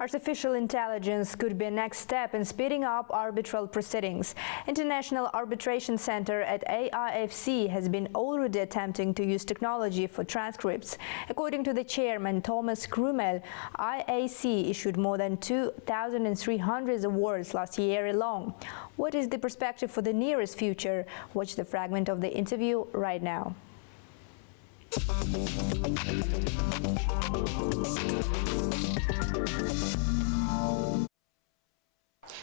Artificial intelligence could be a next step in speeding up arbitral proceedings. International Arbitration Center at IAC has been already attempting to use technology for transcripts. According to the chairman, Thomas Krumel, IAC issued more than 2,300 awards last year alone. What is the perspective for the nearest future? Watch the fragment of the interview right now.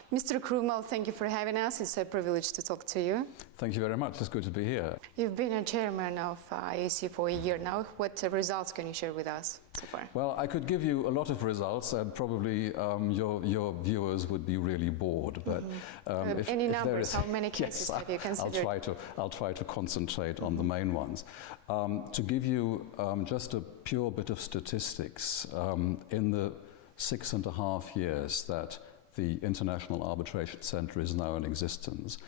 Mr. Krumel, thank you for having us. It's a privilege to talk to you. Thank you very much. It's good to be here. You've been a chairman of IAC for a year now. What results can you share with us so far? Well, I could give you a lot of results, and probably your viewers would be really bored. But any numbers? How many cases have you considered? I'll try to concentrate on the main ones. To give you just a pure bit of statistics, in the 6.5 years that the International Arbitration Center is now in existence,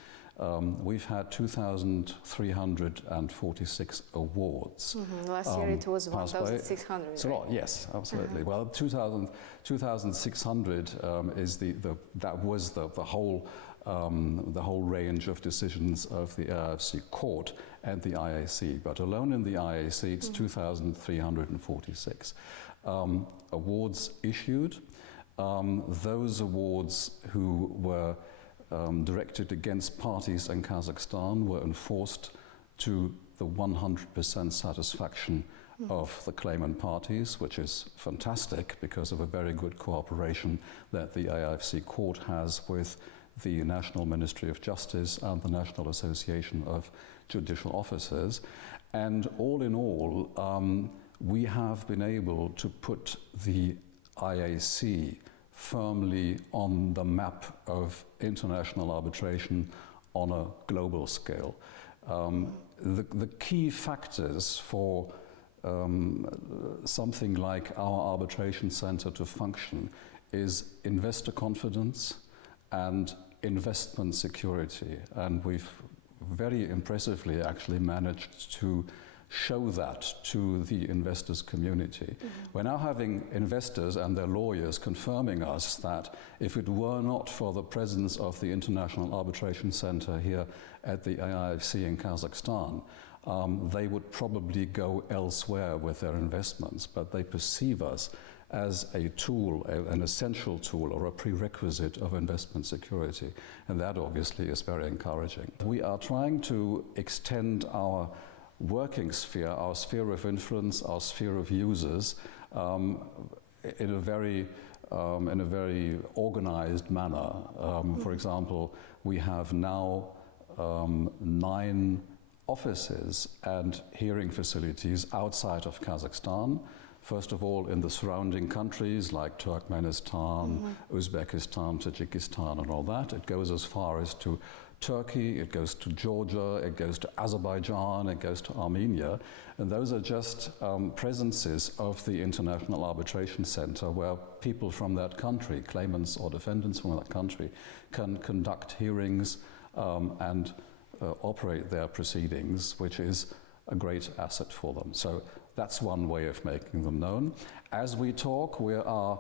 we've had 2,346 awards. Last year it was 1,600. It's a lot, yes, absolutely. Well, 2,600 is that was the whole range of decisions of the IAC court and the IAC. But alone in the IAC, it's 2,346 awards issued. Those awards who were directed against parties in Kazakhstan were enforced to the 100% satisfaction of the claimant parties, which is fantastic because of a very good cooperation that the IAC court has with the National Ministry of Justice and the National Association of Judicial Officers. And all in all, we have been able to put the IAC firmly on the map of international arbitration on a global scale. The key factors for something like our arbitration center to function is investor confidence and investment security. And we've very impressively actually managed to show that to the investors community. We're now having investors and their lawyers confirming us that if it were not for the presence of the International Arbitration Center here at the IAC in Kazakhstan, they would probably go elsewhere with their investments, but they perceive us as a tool, an essential tool or a prerequisite of investment security, and that obviously is very encouraging. We are trying to extend our working sphere, our sphere of influence, our sphere of users, in a very organized manner. For example, we have now 9 offices and hearing facilities outside of Kazakhstan. First of all, in the surrounding countries like Turkmenistan, Uzbekistan, Tajikistan, and all that. It goes as far as to Turkey, it goes to Georgia, it goes to Azerbaijan, it goes to Armenia. And those are just presences of the International Arbitration Center where people from that country, claimants or defendants from that country, can conduct hearings and operate their proceedings, which is a great asset for them. So that's one way of making them known. As we talk, we are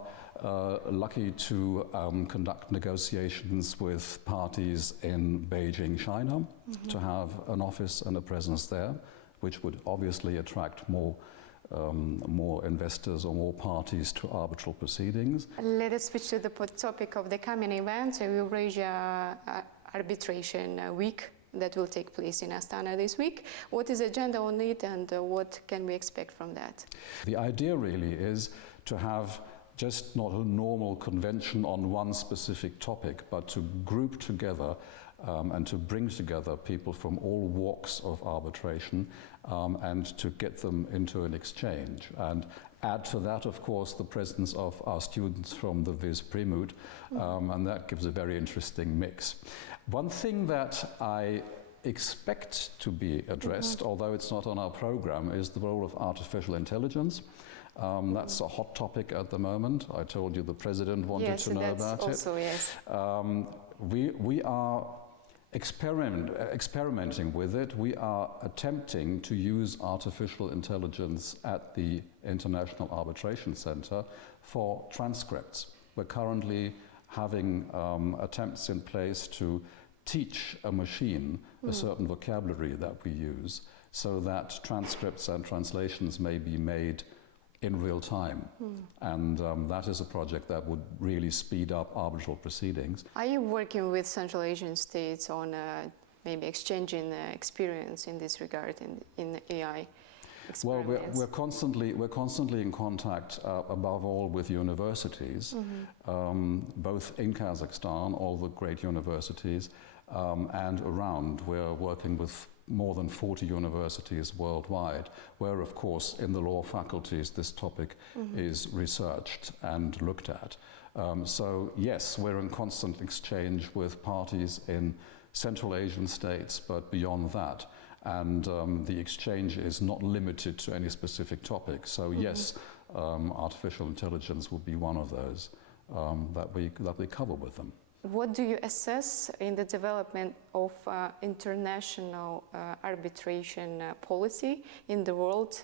lucky to conduct negotiations with parties in Beijing, China, to have an office and a presence there, which would obviously attract more investors or more parties to arbitral proceedings. Let us switch to the topic of the coming event, Eurasia Arbitration Week that will take place in Astana this week. What is the agenda on it, and what can we expect from that? The idea really is to have just not a normal convention on one specific topic, but to group together and to bring together people from all walks of arbitration and to get them into an exchange. And add to that, of course, the presence of our students from the Viz Primut, and that gives a very interesting mix. One thing that I expect to be addressed, although it's not on our program, is the role of artificial intelligence. That's a hot topic at the moment. I told you the president wanted to know about also, it. Yes. We are experimenting with it. We are attempting to use artificial intelligence at the International Arbitration Center for transcripts. We're currently having attempts in place to teach a machine a certain vocabulary that we use so that transcripts and translations may be made in real time. And that is a project that would really speed up arbitral proceedings. Are you working with Central Asian states on maybe exchanging experience in this regard in AI experiments? Well, we're constantly in contact, above all, with universities, both in Kazakhstan, all the great universities, and around. We're working with more than 40 universities worldwide, where, of course, in the law faculties, this topic is researched and looked at. So, yes, we're in constant exchange with parties in Central Asian states, but beyond that. And the exchange is not limited to any specific topic. So, yes, artificial intelligence will be one of those that we cover with them. What do you assess in the development of international arbitration policy in the world,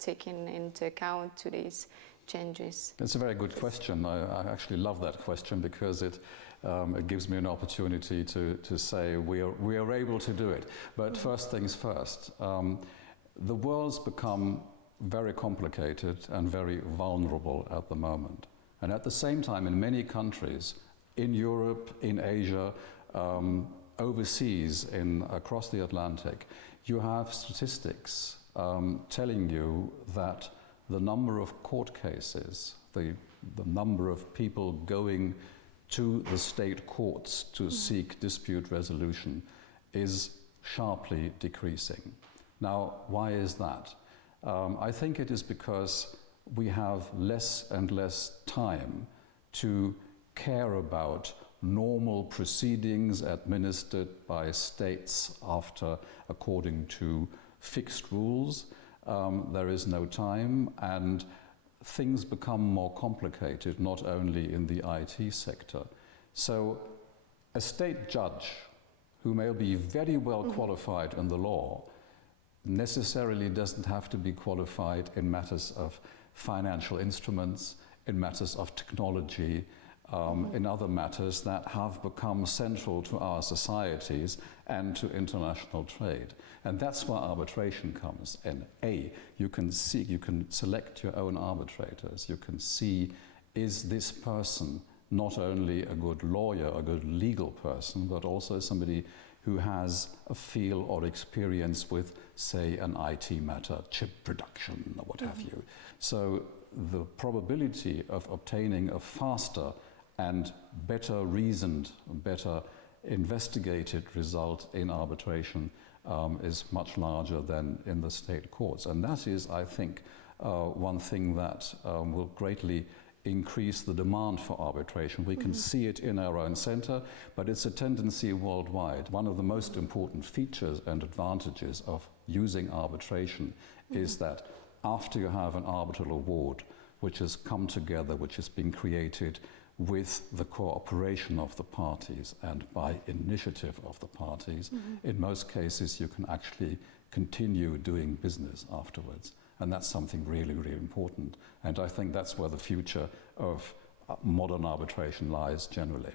taking into account today's changes? It's a very good question. I actually love that question because it gives me an opportunity to say we are able to do it. But first things first, the world's become very complicated and very vulnerable at the moment. And at the same time, in many countries, in Europe, in Asia, overseas, across the Atlantic, you have statistics telling you that the number of court cases, the number of people going to the state courts to seek dispute resolution is sharply decreasing. Now, why is that? I think it is because we have less and less time to care about normal proceedings administered by states according to fixed rules. There is no time, and things become more complicated, not only in the IT sector. So a state judge who may be very well qualified in the law necessarily doesn't have to be qualified in matters of financial instruments, in matters of technology, in other matters that have become central to our societies and to international trade. And that's where arbitration comes in. You can select your own arbitrators. You can see, is this person not only a good lawyer, a good legal person, but also somebody who has a feel or experience with, say, an IT matter, chip production, or what have you. So the probability of obtaining a faster and better reasoned, better investigated result in arbitration is much larger than in the state courts. And that is, I think, one thing that will greatly increase the demand for arbitration. We can see it in our own center, but it's a tendency worldwide. One of the most important features and advantages of using arbitration is that after you have an arbitral award, which has come together, which has been created with the cooperation of the parties and by initiative of the parties, in most cases you can actually continue doing business afterwards. And that's something really, really important. And I think that's where the future of modern arbitration lies generally.